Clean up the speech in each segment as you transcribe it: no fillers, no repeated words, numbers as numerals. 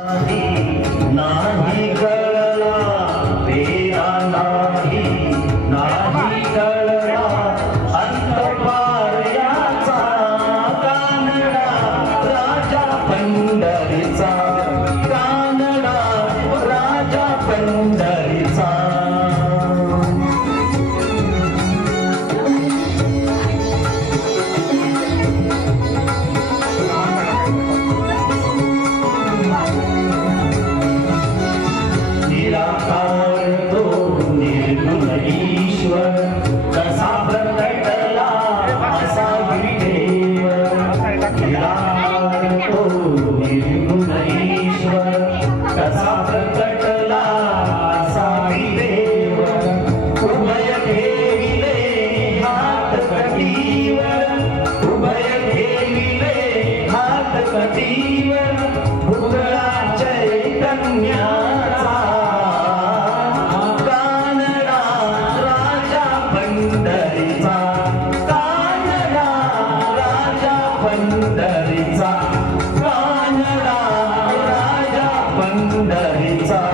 नाही कळला तेरा नाही नाही कळला अंतपार याचा कानडा राजा पंढरीचा कानडा राजा पंढरीचा कसा प्रकटला असा गिरिदेव तो निर्गुण ईश्वर कसा प्रकटला असा गिरिदेव उभय ठेविले हात कटीवर उभय ठेविले हात कटीवर भुगळा चैतन्याचा पंढरीचा कानडा राजा पंढरीचा कानडा राजा पंढरीचा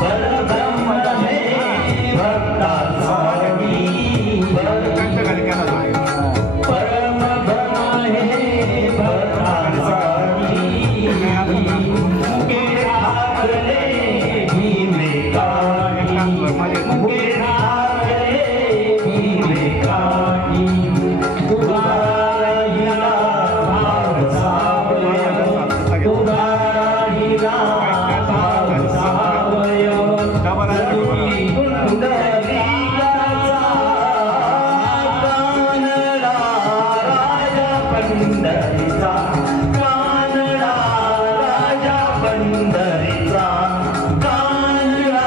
परब्रह्म हे भक्ताचा पंढरीचा कानडा राजा पंढरीचा कानडा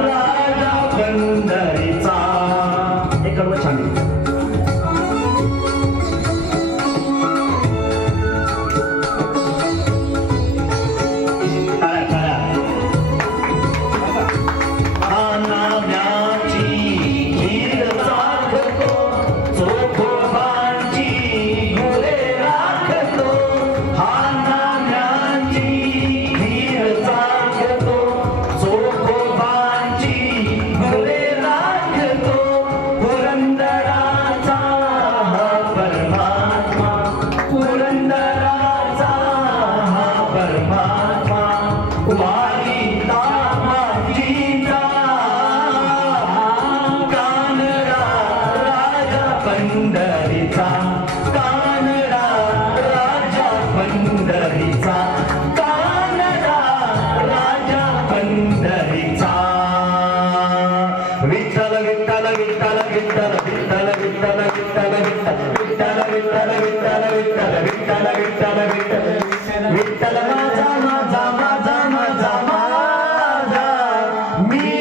राजा पंढरीचा हे कर्म छान पंढरीचा कानडा राजा पंढरीचा कानडा राजा पंढरीचा विठ्ठल विठ्ठल विठ्ठल विठ्ठल विठ्ठल विठ्ठल विठ्ठल विठ्ठल विठ्ठल विठ्ठल विठ्ठल विठ्ठल विठ्ठल विठ्ठल माझा माझा माझा माझा माझा मी